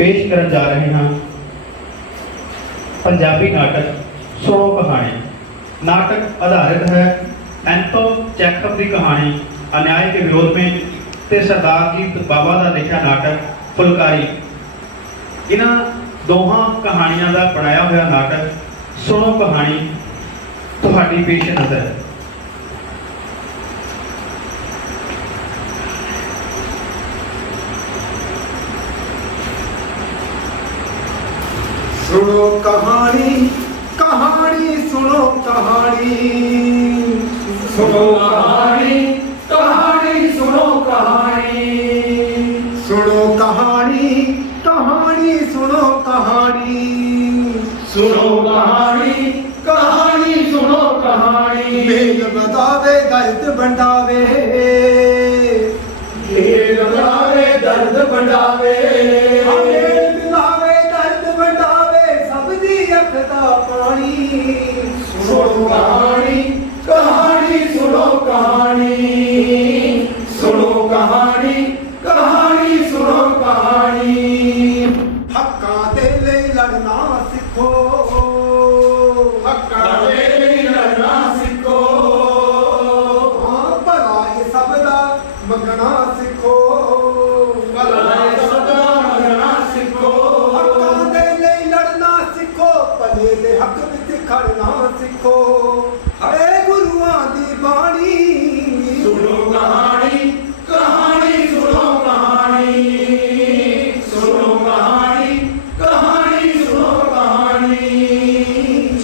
पेश करन जा रहे हैं पंजाबी नाटक सुनो कहानी। नाटक आधारित है एंटो चेखव की कहानी अन्याय के विरोध में ते सरदार जी बाबा का लिखा नाटक फुलकारी। इन्हां दोहां कहानियां का बनाया हुआ नाटक सुनो कहानी तुहाडी पेश नज़र है। सुनो कहानी कहानी सुनो कहानी सुनो कहानी कहानी सुनो कहानी सुनो कहानी कहानी सुनो कहानी सुनो कहानी कहानी सुनो कहानी। मेल बतावे दर्द बंडावे मेल बतावे दर्द बंडावे पानी। सुनो कहानी कहानी सुनो कहानी सुनो कहानी कहानी सुनो कहानी। हक्का दे ले लड़ना सीखो हक्का दे ले लड़ना सीखो भला सब दा मंगना सीखो भला सब दा मंगना सीखो। हक्का दे ले लड़ना सीखो भले दे हक खड़ना सीखो हरे गुरुआं दी बाणी। सुनो कहानी कहानी सुनो कहानी सुनो कहानी कहानी सुनो कहानी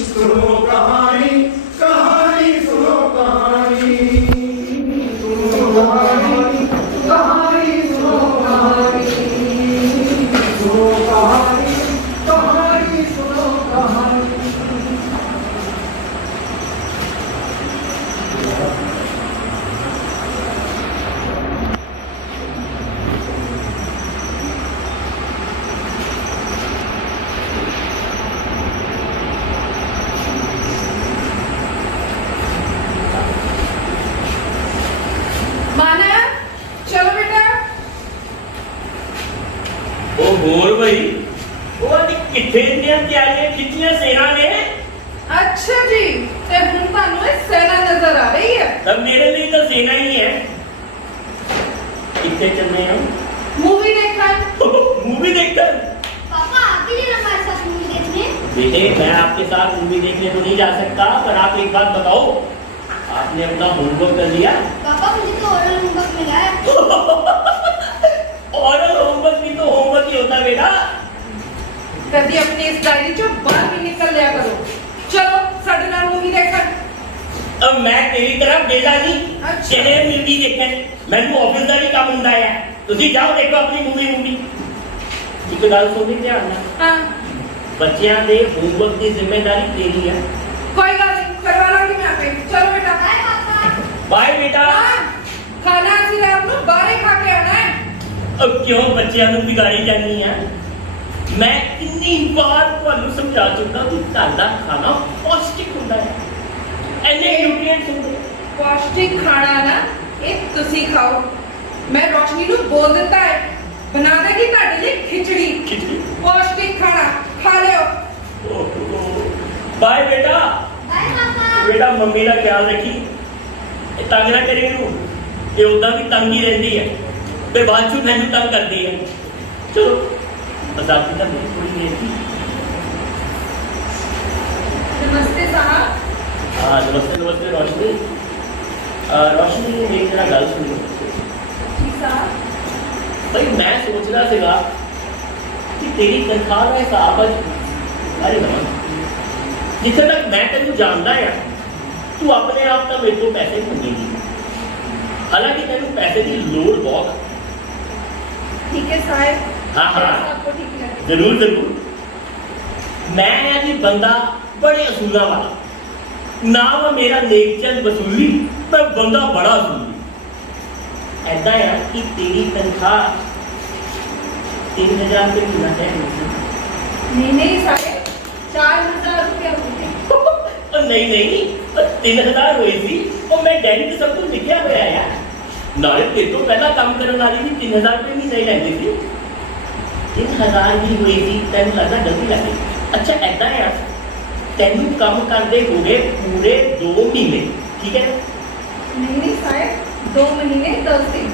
सुनो कहानी कहानी सुनो कहानी सुनो कहानी कहानी सुनो कहानी सुनो कहानी कहानी सुनो कहानी। ਹੋਰ ਬਈ ਉਹ ਅੱਜ ਕਿੱਥੇ ਦੀਆਂ ਤਿਆਰੀਆਂ ਖਿੱਚੀਆਂ ਸੇਨਾ ਨੇ। अच्छा जी ते हुन तानू ये सेना नजर आ रही है। तब मेरे लिए तो सेना ही है। कितने चलने हैं मूवी देखकर मूवी देखकर। पापा आप भी नहीं हमारे साथ मूवी देखने। बेटे मैं आपके साथ मूवी देखने तो नहीं जा सकता पर आप एक बात बताओ आपने अपना होमवर्क कर लिया। पापा मुझे तो ओरल होमवर्क मिला है। ओरल होमवर्क भी तो होमवर्क ही होता बेटा। कभी अपनी इस डायरी चो बाहर भी निकल लिया करो। चलो साडे नाल मूवी देखकर। अब मैं तेरी तरह बेला नहीं अच्छा। चले मूवी देखने मैनू ऑफिस का भी काम हुंदा है। तुसी जाओ देखो अपनी मूवी एक गल सुन ध्यान नाल। हां बच्चों के होमवर्क की जिम्मेदारी तेरी है। कोई गल नहीं करवा लांगी मैं आपे। चलो बेटा बाय पापा। बाय बेटा। हां खाना सी रात को बाहर खा के आना है। अब क्यों बच्चों को बिगाड़ी जानी है। मैं कितनी बार ਤੁਹਾਨੂੰ ਸਮਝਾ ਚੁੱਕਾ ਕਿ ਘਰ ਦਾ ਖਾਣਾ ਪੌਸ਼ਟਿਕ ਹੁੰਦਾ ਹੈ। ਐਨੇ ਨਿਊਟ੍ਰੀਐਂਟਸ ਹੁੰਦੇ। पौष्टिक खाना ना ये तुसी खाओ। मैं रोशनी ਨੂੰ बोल ਦਿੱਤਾ है बना देगी ਤੁਹਾਡੇ ਲਈ खिचड़ी पौष्टिक खाना खा लियो। बाय बेटा। बाय पापा। बेटा मम्मी ਦਾ ਖਿਆਲ ਰੱਖੀ ਇਹ ਤੰਗ ਨਾ ਕਰੇ ਇਹਨੂੰ ਇਹ ਉਦਾਂ ਵੀ ਤੰਗ ਹੀ ਰਹਿੰਦੀ ਹੈ ਤੇ ਬਾਅਦ ਚ ਮੈਨੂੰ ਤੰਗ ਕਰਦੀ ਹੈ। ਚਲੋ बजाती था मेरी थोड़ी देर की। नमस्ते साहब। हाँ नमस्ते नमस्ते रोशनी। रोशनी मेरी जरा गल सुनियो। जी साहब। भाई मैं सोच रहा सीगा कि तेरी तनख्वाह का हिसाब अरे रमन जिथे तक मैं तेन जानता है तू अपने आप तो मेरे को पैसे मंगेगी हालांकि तेन पैसे की लोड़ बहुत है। ठीक है साहब। हाँ हाँ आपको ठीक लगे। जरूर जरूर। मैं जी बंदा बड़े असूलों वाला ना वा मेरा नेकचंद वसूली पर बंदा बड़ा असूली। ऐसा है कि तेरी तनख्वाह 3000 रुपये महीना तय नहीं नहीं साहब 4000 रुपया होते। नहीं नहीं 3000 हुई थी और मैं डैडी के सब कुछ लिखा हुआ है। नाले तेरे तो पहला काम करने वाली भी 3000 रुपये महीना ही लेती थी। 3000 ही हुई थी, तेन लगता गलती लग गई। अच्छा ऐसा है तेन कम करते हो गए पूरे 2 महीने, ठीक है? नहीं साहब, 2 महीने 10 दिन।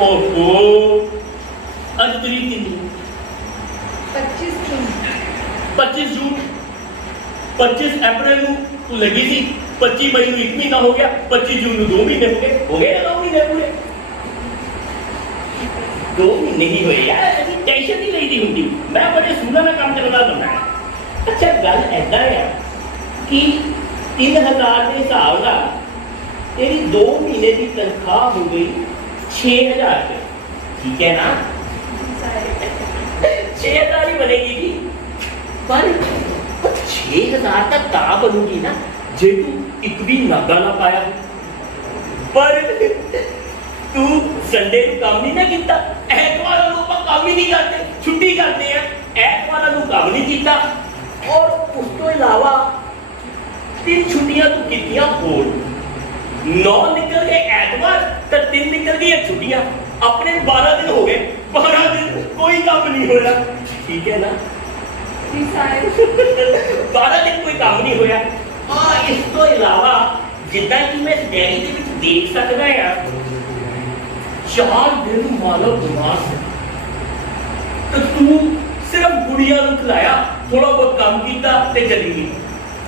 ओहो, अज तरीक कितनी? 25 जून। 25 जून, 25 अप्रैल को तू लगी थी, 25 मई को 1 महीना हो गया, 25 जून को 2 महीने हो गए ना 2 महीने पूरे। 2 महीने ही हुए यार, ऐसी टेंशन नहीं लेती होंगी। मैं बड़े सूना में काम करने वाला बंदा है। अच्छा गल ऐसा है कि 3000 के हिसाब ना तेरी 2 महीने की तनख्वाह हो गई 6000 रुपये, ठीक है ना? 6000 ही बनेगी जी, पर 6000 तक ता बनूगी ना जे तू एक भी नागा ना पाया। पर तू संडे को काम नहीं ना किया, ऐतवार को ਆਪਾਂ काम ही नहीं करते, छुट्टी करते हैं, ऐतवार को काम नहीं किया। और उस तो इलावा 3 छुट्टियां तू कितियां होर, 9 निकल गए ऐतवार तो 3 निकल गई छुट्टियां, अपने 12 दिन हो गए, 12 दिन कोई काम नहीं हो रहा, ठीक है ना? 12 दिन कोई काम नहीं होया। हाँ, इस तो इलावा जिदा कि मैं डायरी के विच देख सकदा यार, 4 दिन मालो बीमार से तो तू सिर्फ गुड़िया को खिलाया, थोड़ा बहुत काम किया ते चली गई,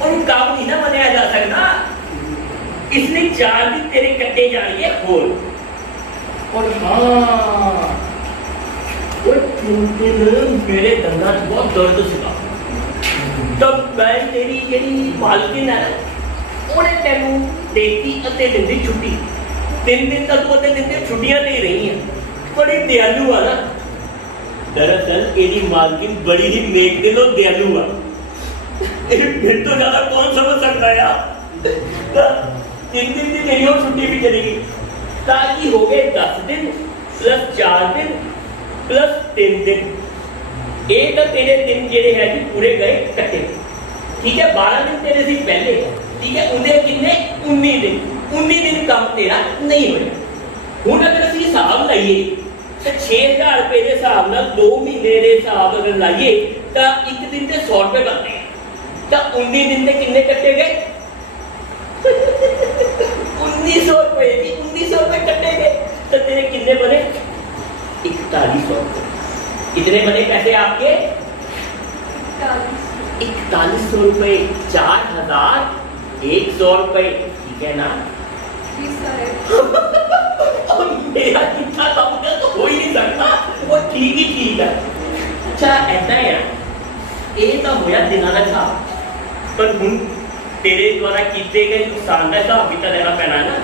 और काम नहीं ना मनाया जा सकता, इसलिए 4 दिन तेरे कट्टे जाएंगे होर। और हाँ, वो 3 दिन मेरे दंदा बहुत दर्द सीगा, तब मैं तेरी जेडी मालकिन है उन्हें तेनू देती अते दिन दी छुट्टी, 3 दिन तक अते दिन दी छुट्टियां दे रही हैं, बड़ी दयालु है ना। दरअसल एदी मालकिन बड़ी ही नेक दिल और दयालु है, फिर तो ज्यादा कौन समझ सकता है यार। 3 दिन की मेरी और छुट्टी भी चली गई, ताकि हो गए 10 दिन प्लस 4 दिन प्लस 3 दिन, एक तेरे दिन जेडे है जी पूरे गए कट्टे, ठीक है? 12 दिन तेरे से पहले, ठीक है? उन्हें कितने 19 दिन, 19 दिन काम तेरा नहीं होया। हुण अगर असं हिसाब लाइए तो 6000 रुपए के हिसाब न 2 महीने के हिसाब अगर लाइए तो एक दिन के 100 रुपए बनते हैं, तो 19 दिन के कितने कट्टे गए? 1900 रुपए जी, 1900 रुपए कट्टे गए, तो तेरे कितने बने? 4100 रुपए। कितने बने पैसे आपके? 4100 रुपए, 4100 रुपए, ठीक है ना? मेरा कितना काम तो हो ही नहीं सकता, वो ठीक ही ठीक है। अच्छा ऐसा है ये तो होया दिनों का हिसाब, पर हुण तेरे द्वारा किए गए नुकसान का हिसाब भी तो देना पैना ना।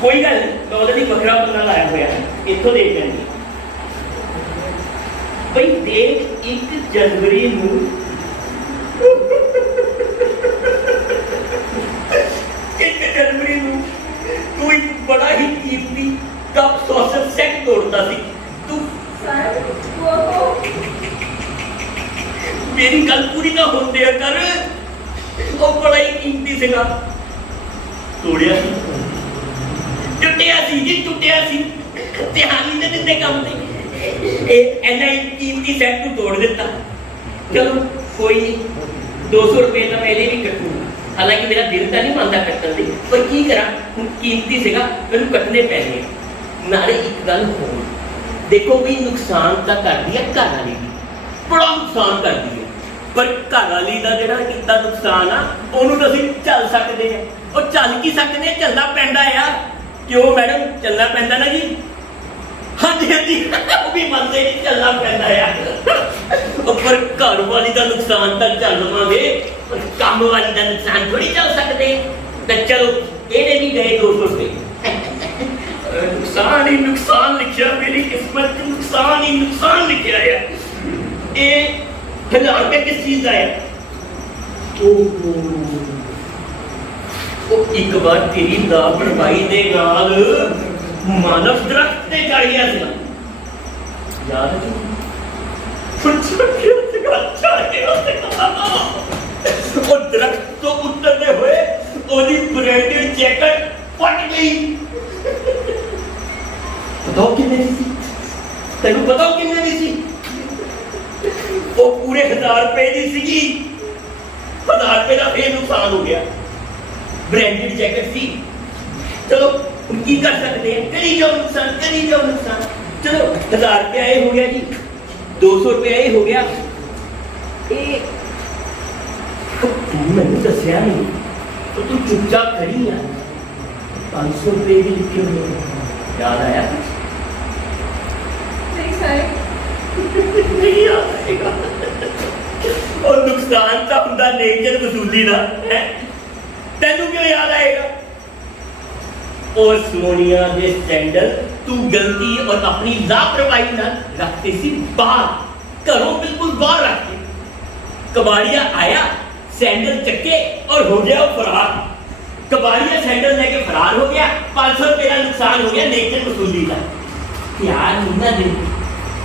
कोई गल नहीं, मैं उहदे लई वखरा बंदा लाया होया है, इत्थों देख लैंदी भाई। देख 1 जनवरी नूं 1 जनवरी नूं तू एक बड़ा ही कीमती कप सॉसर सेट तोड़ता सी। तू मेरी गल पूरी ना होते कर, वो बड़ा ही कीमती सीगा, तोड़िया सी, टुटिया सी जी, टुटिया सी, ध्यान नहीं दिंदे काम ते, इन्ना ही कीमती सेट तू तोड़ दिता। चलो कोई नहीं, 200 रुपए तो पहले भी कटूंगा, हालांकि मेरा दिल तो नहीं मानता कट्टन दी, पर की करा, कीमती सीगा, मैनूं कट्टने पैने। नाले एक गल होर देखो भी, नुकसान तो कर दिया घर वाली भी, बड़ा नुकसान कर दिया, पर घर वाली का जिहड़ा कितना नुकसान आ उहनूं तां असीं झल सकदे हैं, और झल की सकते हैं, चलना पैंदा यार। क्यों मैडम, चलना पैंदा ना जी? हाँ जी हाँ जी, वो भी मनते नहीं, चलना पैंदा यार। पर घर वाली का नुकसान तो झल लवांगे, पर काम वाली का नुकसान थोड़ी झल सकते। तो चलो इहने भी गए 200 रुपए, नुकसान ही नुकसान लिखा, मेरी किस्मत च नुकसान ही नुकसान लिखा है। ये 1000 रुपए किस चीज का है? एक बार तेरी लापरवाही दे नाल मानव दरख्त ते चढ़ गया था, याद है? और दरख्त तो उतरते हुए ओदी ब्रांडेड जैकेट फट गई। बताओ कितने दी सी? तेनू बताओ कितने दी सी? वो पूरे 1000 रुपए की सी। 1000 रुपए का फिर नुकसान हो गया। ब्रांडेड जैकेट सी। चलो की कर सकते हैं, करी जाओ नुकसान, करी जाओ नुकसान। चलो 1000 रुपया ये हो गया जी, 200 रुपया ये हो गया। तू मैंने दसिया नहीं तो तू चुपचाप खड़ी है। 500 रुपये भी लिखे हुए याद आया? नहीं साहब, नहीं याद आएगा। और नुकसान तो ਹੁੰਦਾ नेचर वसूली ਦਾ है, तेनू क्यों याद आएगा? और सोनिया दे सैंडल तू गलती और अपनी लापरवाही ना रखते सी बाहर, घरों बिल्कुल बाहर रख के। कबाड़िया आया, सैंडल चक्के और हो गया वो फरार। कबाड़िया सैंडल लेके फरार हो गया, 500 रुपये का नुकसान हो गया नेचर वसूली का। ध्यान नहीं ना देते,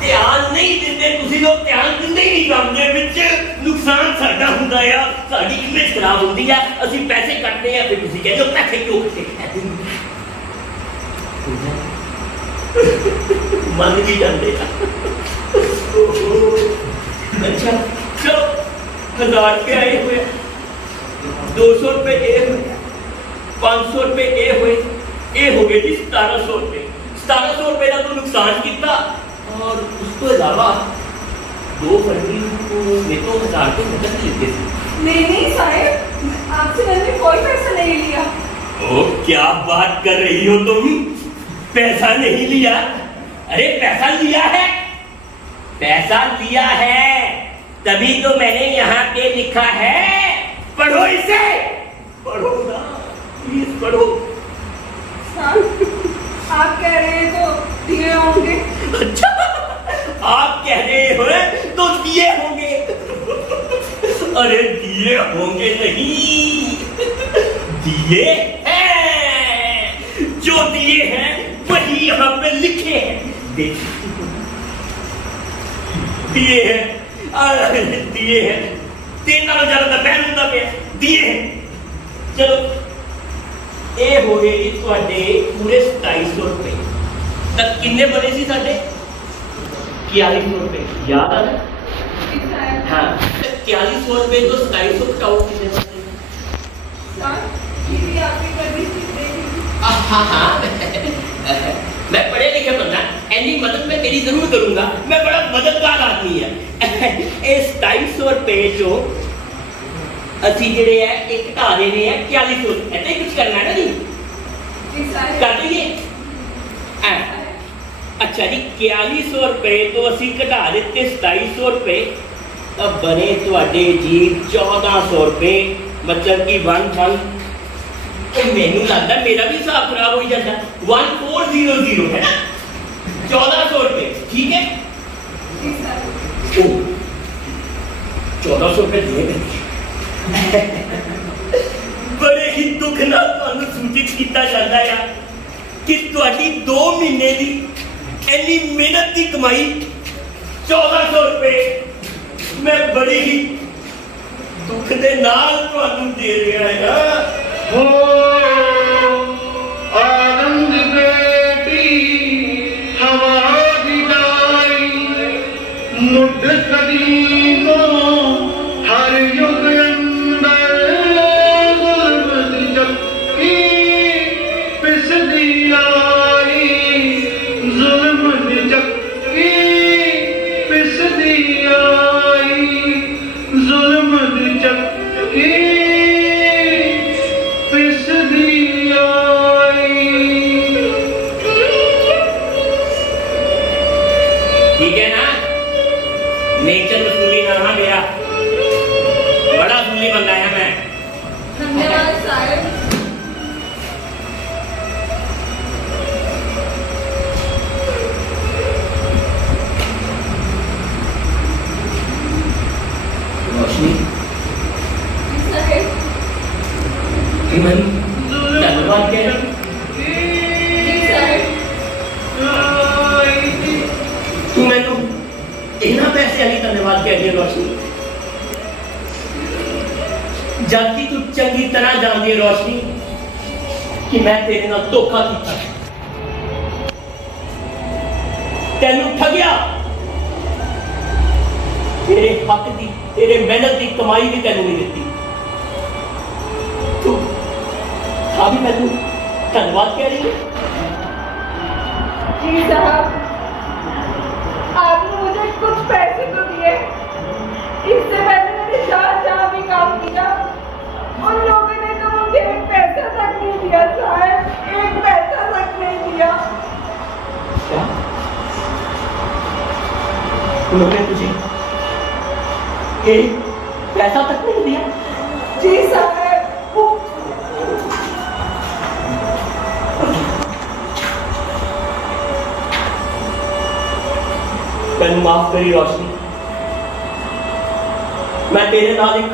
ध्यान नहीं देते तुसी लोग, ध्यान दिंदे ही नहीं काम दे विच नुकसान साडा हुंदा आ, साडी इमेज खराब होती है, ਅਸੀਂ पैसे ਕੱਟਦੇ ਆ, फिर तुसी कहते हो पैसे क्यों कटे? मन भी जाते। अच्छा चलो 1000 रुपये ये हुए, 200 रुपये ये हुए, 500 रुपये ये हुए, ये हो गए जी 1700 रुपये। 1700 रुपये का तो नुकसान किया। और उसके अलावा 2 फरवरी को मैं तो 1000 रुपये नकद लेते थे। नहीं साहब, आपसे मैंने कोई पैसा नहीं लिया। ओ क्या बात कर रही हो तुम? पैसा नहीं लिया? अरे पैसा लिया है, पैसा लिया है, तभी तो मैंने यहाँ पे लिखा है। पढ़ो इसे, पढ़ो ना प्लीज पढ़ो। साहब, आप कह रहे हैं तो दिए होंगे। अच्छा आप कह रहे हो तो दिए होंगे। अरे दिए होंगे नहीं, दिए हैं। जो दिए हैं वही यहाँ पे लिखे हैं। देखिए दिए हैं, दिए हैं। 3 नालों ज्यादा बहन होता पे दिए हैं। चलो ये हो गए जी ਤੁਹਾਡੇ पूरे 2700 रुपए। तक किन्ने बने सी साडे? 4100 रुपए। याद आ रहा? हाँ 4100 रुपए तो 2700 घटाओ कितने बनते? मैं पढ़े लिखे बंदा, ऐनी मदद मैं तेरी जरूर करूंगा, मैं बड़ा मददगार आदमी है। इस 2700 रुपए जो ਅਸੀਂ ਜਿਹੜੇ ਹੈ ਇੱਕ ਘਟਾ ਦੇਣੇ ਹੈ 4100। ऐसे ही कुछ करना है ना जी, कर दीजिए। अच्छा जी 4100 रुपए तो ਅਸੀਂ ਘਟਾ ਦਿੱਤੇ 2700 रुपए, अब बने ਤੁਹਾਡੇ जी 1400 रुपए। मतलब कि 1 मैनू लगता मेरा भी हिसाब खराब हो जाता। 1400 है ना, 1400 रुपए ठीक है। 1400 रुपए दिए बड़े ही दुख नाल तुहानू सूचित किया जाता है कि तुहाडी 2 महीने की इन्नी मेहनत की कमाई 1400 रुपए मैं बड़ी ही दुख दे नाल तुहानू दे रहा है। आनंद बेटी हवा दिलाई मुठ कदीमों हर युग नेचर वसूली ना मेरा बड़ा वसूली बंदा है मैं। धन्यवाद साहब। रोशनी धन्यवाद कह रहा तू मैनू इन्ना पैसे वाली धन्यवाद कह रही है रोशनी, जबकि तू चंगी तरह जानती है रोशनी कि मैं तेरे नाल धोखा किया, तेनू ठगिया, तेरे हक की, तेरे मेहनत की कमाई भी तेन नहीं दी। तू था भी मैं धन्यवाद कह रही है। जी साहब, आपने मुझे कुछ पैसे तो दिए, इससे पहले मैंने जहाँ भी काम किया उन लोगों ने तो मुझे एक पैसा तक नहीं दिया साहब, एक पैसा तक नहीं दिया। क्या उन्होंने तुझे एक पैसा तक नहीं दिया? जी साहब, मैंने माफ करी रोशनी, मैं तेरे नाल एक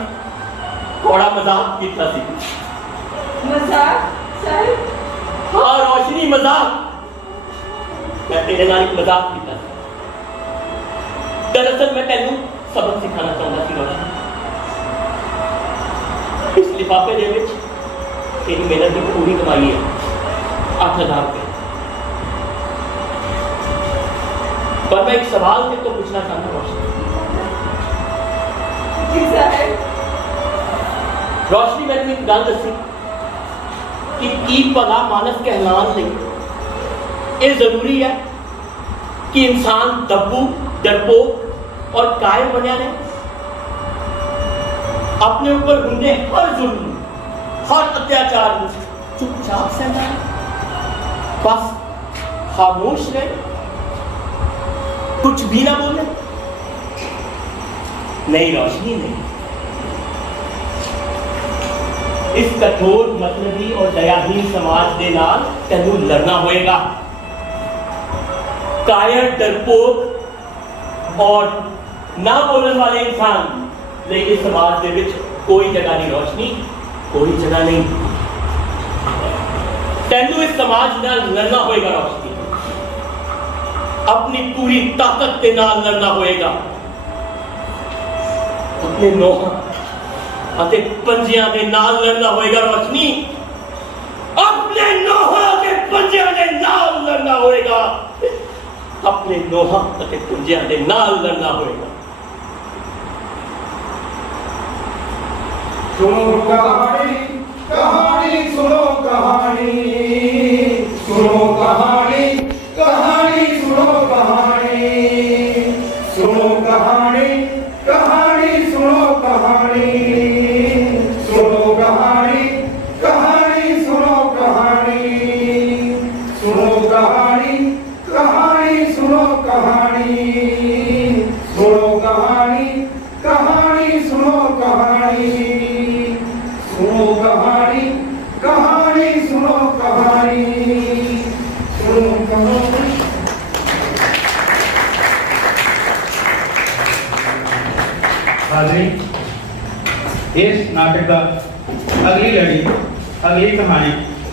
थोड़ा मजाक किया सी। मजाक साहब? हाँ रोशनी, मजाक। मैं तेरे नाल एक मजाक किया। दरअसल मैं तेनू सबक सिखाना चाहता सी रोशनी। इस लिफाफे दे विच तेरी मेहनत की पूरी कमाई है, 8,000 रुपये। पर मैं एक सवाल से तो पूछना चाहता हूँ रोशनी। जी साहब। रोशनी मैंने एक गल दसी कि की भला मानस कहलान नहीं ये जरूरी है कि इंसान दब्बू, डरपोक और कायल बनया रहे, अपने ऊपर होंगे हर जुल्म, हर अत्याचार चुपचाप सहना है, बस खामोश रहे, कुछ भी ना बोले? नहीं रोशनी, नहीं। इस कठोर मतलबी और दयाहीन समाज के नाल तेनू लड़ना होएगा। कायर, डरपोक और ना बोलने वाले इंसान लेकिन समाज के विच कोई जगह नहीं रोशनी, कोई जगह नहीं। तेनू इस समाज नाल लड़ना होएगा रोशनी, अपनी पूरी ताकत के नाल लड़ना होएगा, अपने नोहां अते पंजियां के नाल लड़ना होएगा रोशनी, अपने नोहां के पंजियां के नाल लड़ना होएगा, अपने नोहां अते पंजियां के नाल लड़ना होएगा। सुनो कहानी, कहानी सुनो कहानी, सुनो कहानी, कहानी सुनो कहानी, सुनो कहानी, कहानी सुनो कहानी, सुनो कहानी, कहानी सुनो कहानी, सुनो कहानी, कहानी सुनो कहानी, सुनो कहानी, कहानी सुनो कहानी, सुनो कहानी, कहानी सुनो कहानी, सुनो कहानी। हाजिरी, इस नाटक का अगली लड़ी, अगली कहानी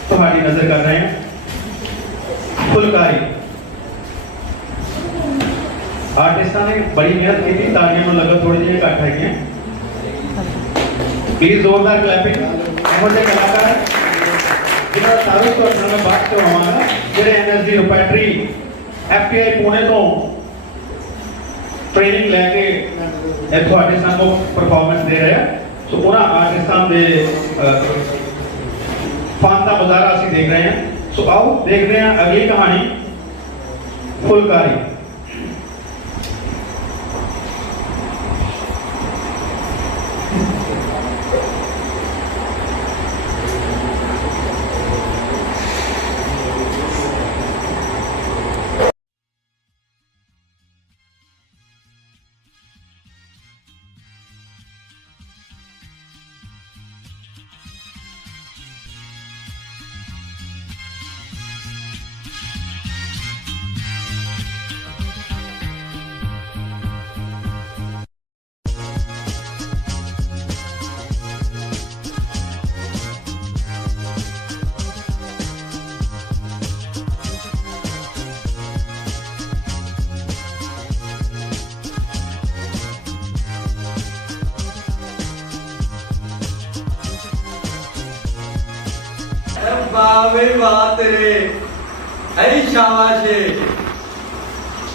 तुम्हारी नजर कर रहे हैं फुलकारी। आर्टिस्टा ने बड़ी मेहनत की थी, तालियां में लगा थोड़ी जी घट है। प्लीज जोरदार क्लैपिंग। हमारे कलाकार जिन्होंने तारीफ तो अपना में बात करवाना जेडे एनएसडी रोपैट्री एफटीआई पुणे तो ट्रेनिंग लैके इतों आर्टिस्टां को परफॉर्मेंस दे रहे हैं। सो उन्होंने आर्टिस्टां के फन का मुजाहरा असीं देख रहे हैं। सो आओ देख रहे हैं अगली कहानी फुलकारी। बावे बात रे ऐ शाबाश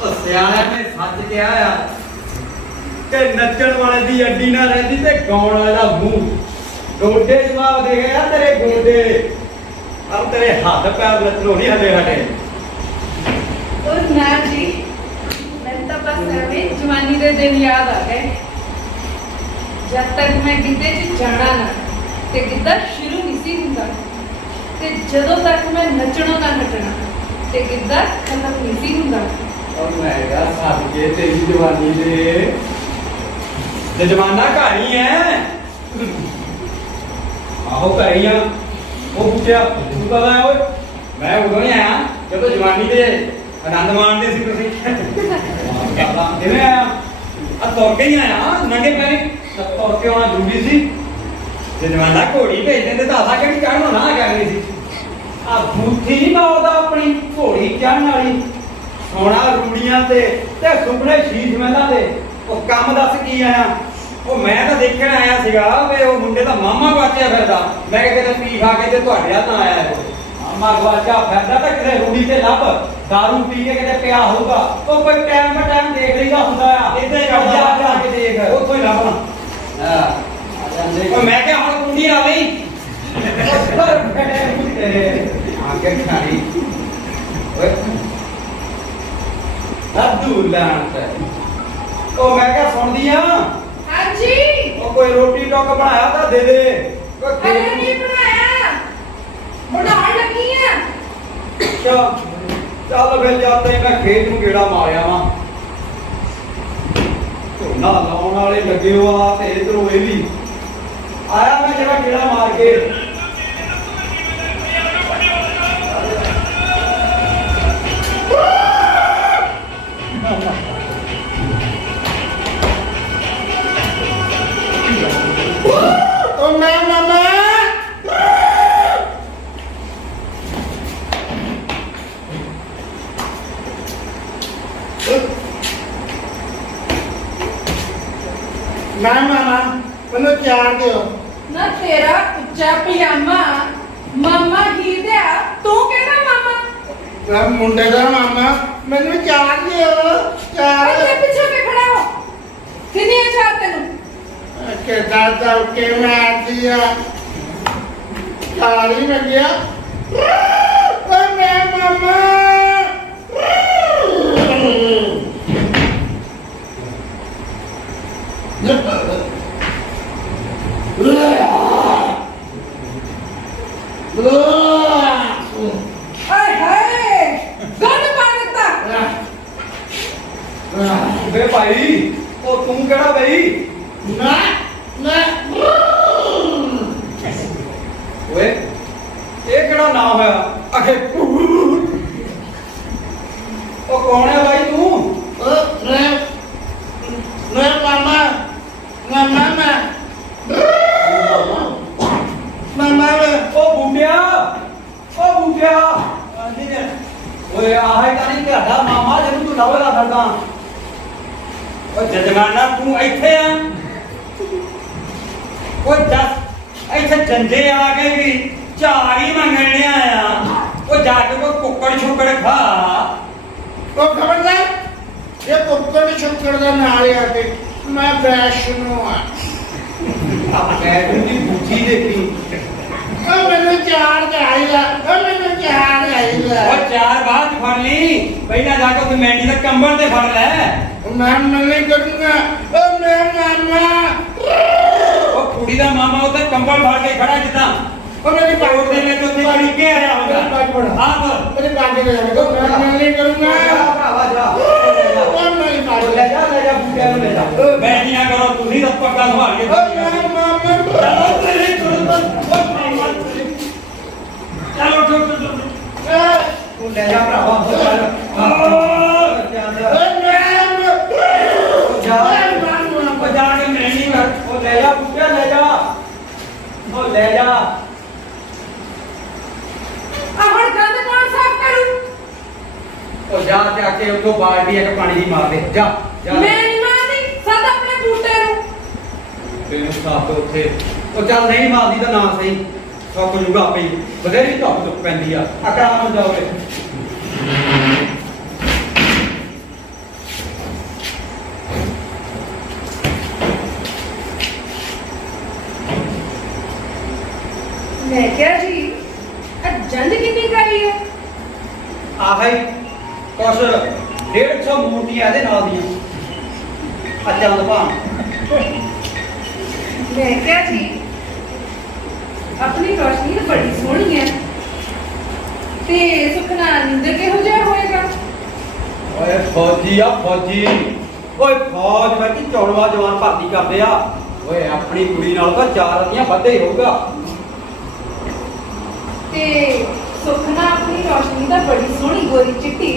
ओ सियाणे ने सच ते आया ਕਿ ਨੱਚਣ ਵਾਲੇ ਦੀ ਅੱਡੀ ਨਾ ਰਹਿੰਦੀ ਤੇ ਗਾਉਣ ਵਾਲੇ ਦਾ ਮੂੰਹ। ਗੋਡੇ ਜਵਾਬ ਦੇ ਗਏ ਆ ਤੇਰੇ ਗੋਡੇ। अब तेरे हाथ पैर लचरो नहीं हले हटे। और ना जी मैं तो बस अभी जवानी दे दिन याद आ गए जब तक मैं गिद्दे च जाना ना ते गिद्दा शुरू नहीं सी हुंदा ते ਜਦੋਂ तक मैं नचणों ना नचना ते गिद्दा खत्म नहीं सी हुंदा। और मैं क्या साथ के तेरी जवानी दे जमाना कहानी है। आहो कहानियां वो पूछा तू कब आया ओए? मैं उदों ही आया जब तो जवानी दे आनंद माणदे सी तुसीं। किवें आया? आ तुर के ही आया नंगे पैरी तुर के आना जरूरी सी। जे जमाना घोड़ी भेज देंदे तां असां किहड़ी चढ़न ना करनी सी। आ बूथी नहीं मारदा अपनी घोड़ी चढ़न वाली सोना रूड़ियां ते सुपने शीश महलां दे। ओ काम दस की आया? ਉਹ ਮੈਂ ਤਾਂ ਦੇਖਣ ਆਇਆ ਸੀਗਾ ਵੀ ਉਹ ਮੁੰਡੇ ਦਾ ਮਾਮਾ ਗਵਾਚਿਆ ਫਿਰਦਾ। ਮੈਂ ਕਿਹਾ ਕਿਤੇ ਪੀ ਖਾ ਕੇ ਤੇ ਤੁਹਾਡੇ ਹੱਥ ਨਾ ਆਇਆ ਇਹ ਮਾਮਾ ਗਵਾਚਿਆ ਫਿਰਦਾ ਤਾਂ ਕਿਤੇ ਰੂੜੀ ਤੇ ਲੱਭ ਦਾਰੂ ਪੀ ਕੇ ਕਿਤੇ ਪਿਆ ਹੋਊਗਾ। ਉਹ ਕੋਈ ਟਾਈਮ ਪਰ ਟਾਈਮ ਦੇਖ ਲਈਦਾ ਹੁੰਦਾ ਆ। ਇੱਥੇ ਜਾ ਕੇ ਦੇਖ ਉੱਥੋਂ ਹੀ ਲੱਭਣਾ। ਹਾਂ ਉਹ ਮੈਂ ਕਿਹਾ ਹੁਣ ਕੁੰਡੀ ਲਾ ਲਈ ਆਗੇ ਖਾਣੀ ਓਏ ਹੱਦੂ ਲਾਂਟ। ਉਹ ਮੈਂ ਕਿਹਾ ਸੁਣਦੀ ਆ हाँ जी ਉਹ ਕੋਈ ਰੋਟੀ ਟੋਕ ਬਣਾਇਆ ਤਾਂ ਦੇ ਦੇ। ਕੋਈ अरे नहीं बनाया बनाने लगी है। ਚੱਲ ਫਿਰ ਜਾਂਦੇ ਮੈਂ ਖੇਤ ਨੂੰ ਗੇੜਾ ਮਾਰਿਆ ਵਾਂ। ਝੋਨਾ ਲਾਉਣ ਵਾਲੇ ਲੱਗੇ ਹੋ ਆ ਤੇ ਇਧਰੋਂ ਇਹ ਵੀ ਆਇਆ ਮੈਂ ਜਿਹੜਾ ਗੇੜਾ ਮਾਰ ਕੇ। ओ मैं मामा मैं मामा मैंने चार दियो ना तेरा उच्चा पजामा मामा ही दे तू केड़ा मामा मैं मुंडे का मामा मैंने चार दियो चार अरे पीछे के खड़ा हो कितनी है चार तेनू के दादा के मैं दिया चार ही में गया ओ मैं मामा हाय हाय गंद पा देता ਵੇ ਭਾਈ ਉਹ ਤੂੰ ਕਿਹੜਾ ਬਈ? ਓਏ ਇਹ ਕਿਹੜਾ ਨਾਮ ਹੈ? ਆਖੇ ਉਹ ਕੌਣ ਹੈ ਭਾਈ ਤੂੰ? मैं मामा मामा मामा ਉਹ ਬੂਟਿਆ ਓਏ ਆਹ ਤਾਂ ਨਹੀਂ ਤੁਹਾਡਾ ਮਾਮਾ ਜਿਹਨੂੰ ਤੂੰ ਲੱਭਦਾ ਫਿਰਦਾ। ਓ ਜਜਮਾਨਾ ਤੂੰ ਇੱਥੇ ਆ? ਓ ਜੱਸ ਇੱਥੇ ਜੰਜੇ ਆ ਕੇ ਵੀ ਝਾੜ ਹੀ ਮੰਗਣਿਆ ਆ। ਓ ਜਾ ਕੇ ਕੋਈ ਕੁੱਕੜ ਛੁੱਕੜ ਖਾ। वो खबरदार ये कुक्कड़ शुक्कड़ का नाल आके मैं वैष्णो आ कैटू की बूझी देखी। मैंने चार चाहिए मैंने चार चाहिए और चार बात फड़ ली पहला जाके उस मैंडी का कंबल ते फड़ ले। मैं नहीं करूंगा मैं मामा ओ कुड़ी दा मामा उते कंबल फाड़ के खड़ा जिदा मेरी तोड़ देने तो ते करी के आया होगा। हां बोल मेरी बात नहीं मैं नहीं करूंगा भरावा जा नहीं बात ले जा बूटिया नु ले जा। मैं नहीं करो तू ही सब पक्का संभाल के मैं मामा चलो तेरे चलो छोड़ तू ले जा भरावा जा के मैं नहीं कर ओ ले जा बूटिया ले जा ओ ले जा। अब गंद कौन साफ करूं ओ जा जाके उसको बाल्टी एक पानी दी मार दे जा जा। मैं नहीं मारती सब अपने बूटे नु तेरे साथ तो उठे ओ चल नहीं मारदी तो ना सही सब कुछ जुगा पे बथेरी धुप धुप पैंदी आ आराम ਨਾਲ ਜਾਓ रे। मैं क्या जी जंज कितनी करी है ਆਹੀ ਕੁਛ 150 ਮੂਰਤੀਆਂ ਇਹਦੇ ਨਾਲ ਦੀਆਂ ਆ ਚੰਦ ਭਾਣ मैं क्या जी अपनी रोशनी तो बड़ी सोहनी है ते सुखना निंदर किहो जिहा होएगा ਓਏ ਫੌਜੀ ਆ ਫੌਜੀ ਓਏ ਫੌਜ ਵਿੱਚ ਚੌੜਵਾ ਜਵਾਨ ਭਰਤੀ ਕਰਦੇ ਆ ਓਏ ਆਪਣੀ ਕੁੜੀ ਨਾਲ ਤਾਂ 4 ਅੱਧੀਆਂ ਵੱਧੇ ਹੀ ਹੋਊਗਾ ते सुखना अपनी रोशनी तो बड़ी सोहनी गोरी चिट्टी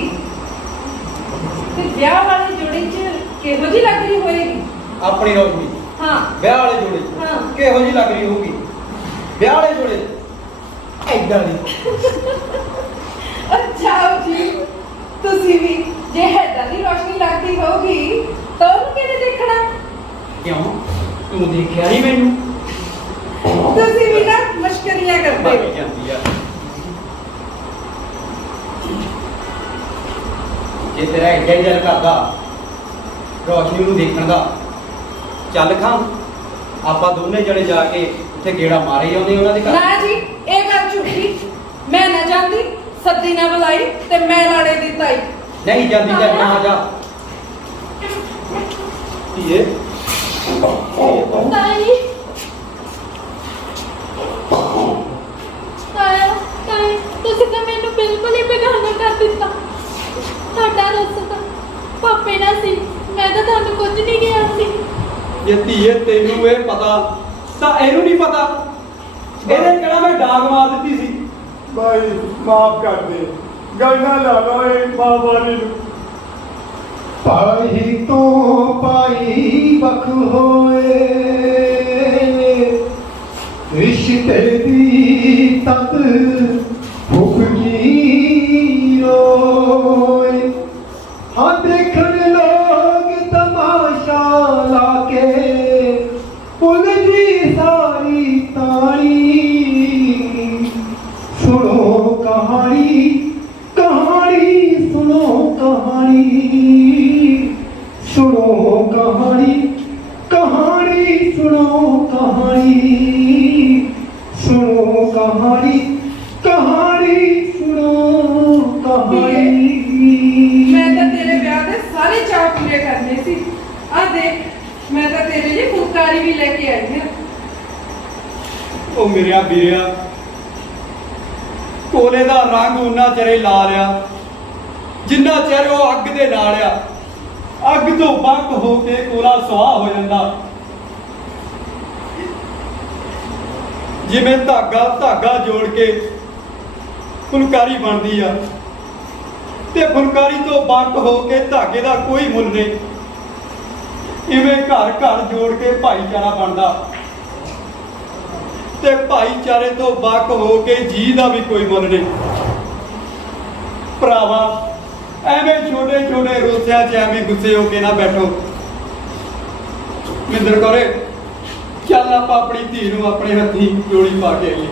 ते ब्याह वाले जोड़े च किहो जी लग रही होएगी ਆਪਣੀ ਰੋਸ਼ਨੀ हाँ ਵਿਆਹ ਵਾਲੇ ਜੋੜੇ ਹਾਂ। ਕਿਹੋ ਜੀ ਲੱਗ ਰਹੀ ਹੋਊਗੀ ਵਿਆਹ ਵਾਲੇ ਜੋੜੇ ਐਦਾਂ ਦੀ अच्छा जी तुसी भी जे हैदा दी रोशनी लगदी होगी तो ਉਹਨੂੰ ਕਿਹਨੇ ਦੇਖਣਾ ਕਿਉਂ ਤੂੰ ਦੇਖਿਆ ਨਹੀਂ ਮੈਨੂੰ ਤੁਸੀਂ ਵੀ ਨਾ ਮਸ਼ਕਰੀਆਂ ਕਰਦੇ ਭਾਈ ਹੋ ਜਾਂਦੀ ਆ ਜੇ ਤੇਰਾ ਇੱਡਾ ਹੀ ਦਿਲ ਕਰਦਾ ਰੋਸ਼ਨੀ ਨੂੰ ਦੇਖਣ ਦਾ ਚੱਲ ਖਾਂ ਆਪਾਂ ਦੋਨੇ ਜਣੇ ਜਾ ਕੇ ਉੱਥੇ ਗੇੜਾ ਮਾਰੇ ਆਉਂਦੇ ਉਹਨਾਂ ਦੇ ਘਰ ਨਾ ਜੀ ਇਹ ਗੱਲ ਝੂਠੀ ਮੈਂ ਨਾ ਜਾਂਦੀ ਸੱਦੀ ਨਾ ਬੁਲਾਈ ਤੇ ਮੈਂ ਲਾੜੇ ਦੀ ਤਾਈ ਨਹੀਂ ਜਾਂਦੀ ਤਾਂ ਨਾ ਜਾ ਧੀਏ ਤਾਈ ਤਾਈ ਤੁਸੀਂ ਤਾਂ ਮੈਨੂੰ ਬਿਲਕੁਲ ਹੀ ਬੇਗਾਨਾ ਕਰ ਦਿੱਤਾ ਤੁਹਾਡਾ ਰਸਤਾ ਪਾਪੇ ਨਾਲ ਸੀ ਮੈਂ ਤਾਂ ਤੁਹਾਨੂੰ ਕੁਝ ਨਹੀਂ ਕਿਹਾ ਸੀ ਜੇ ਧੀਏ ਤੈਨੂੰ ਇਹ ਪਤਾ ਤਾਂ ਇਹਨੂੰ ਨਹੀਂ ਪਤਾ ਇਹਨੇ ਕਿਹੜਾ ਮੈਂ ਡਾਂਗ ਮਾਰ ਦਿੱਤੀ ਸੀ ਭਾਈ ਮਾਫ ਕਰ ਦੇ ਗੱਲ ਨਾ ਲਾ ਲਓ ਇਹ ਮਾਂ ਵਾਲੀ ਨੂੰ ਪਾਈ ਤੋਂ ਪਾਈ ਬਖ ਹੋਏ ਰਿਸ਼ਤੇ ਦੀ ਤਤ ਫੁਕਰੀ ਰੋਏ ਹਾਂ ਦੇਖਣ ਲੋਗ ਤਮਾਸ਼ਾ ਲਾ ਕੇ ਪੁੱਲ ਦੀ ਸਾਰੀ ਤਾਣੀ ਸੁਣੋ ਕਹਾਣੀ ਕਹਾਣੀ ਸੁਣੋ ਕਹਾਣੀ ਸੁਣੋ ਕਹਾਣੀ ਕਹਾਣੀ ਸੁਣੋ ਕਹਾਣੀ ਸੁਣੋ ਕਹਾਣੀ ਕਹਾਣੀ ਸੁਣੋ ਕਹਾਣੀ ਮੈਂ ਤਾਂ ਤੇਰੇ ਵਿਆਹ ਦੇ ਸਾਰੇ ਚਾਅ ਪੂਰੇ ਕਰਨੇ ਸੀ ਆ ਦੇਖ ਮੈਂ ਤਾਂ ਤੇਰੇ ਲਈ ਫੁਲਕਾਰੀ ਵੀ ਲੈ ਕੇ ਆਈ ਹਾਂ ਉਹ ਮੇਰਿਆ ਵੀਰਿਆ ਕੋਲੇ ਦਾ ਰੰਗ ਉਹਨਾਂ ਚਿਰ ਹੀ ਲਾ ਲਿਆ ਜਿੰਨਾ ਚਿਰ ਉਹ ਅੱਗ ਦੇ ਨਾਲ ਆ ਅੱਗ ਤੋਂ ਬੰਕ ਹੋ ਕੇ ਕੋਲਾ ਸੁਆਹ ਹੋ ਜਾਂਦਾ ਜਿਵੇਂ ਧਾਗਾ ਜੋੜ ਕੇ ਫੁਲਕਾਰੀ ਬਣਦੀ ਆ ਤੇ ਫੁਲਕਾਰੀ ਤੋਂ ਬੰਕ ਹੋ ਕੇ ਧਾਗੇ ਦਾ ਕੋਈ ਮੁੱਲ ਨਹੀਂ ਇਵੇਂ ਘਰ ਘਰ ਜੋੜ ਕੇ ਭਾਈਚਾਰਾ ਬਣਦਾ ਤੇ ਭਾਈਚਾਰੇ ਤੋਂ ਵੱਖ ਹੋ ਕੇ ਜੀ ਦਾ ਵੀ ਕੋਈ ਮੁੱਲ ਨਹੀਂ ਭਰਾਵਾ ਐਵੇਂ ਛੋਟੇ ਛੋਟੇ ਰੋਸਿਆਂ 'ਚ ਐਵੇਂ ਗੁੱਸੇ ਹੋ ਕੇ ਨਾ ਬੈਠੋ ਮਿੰਦਰ ਕੌਰੇ ਚੱਲ ਆਪਾਂ ਆਪਣੀ ਧੀ ਨੂੰ ਆਪਣੇ ਹੱਥੀਂ ਜੋੜੀ ਪਾ ਕੇ ਆਈਏ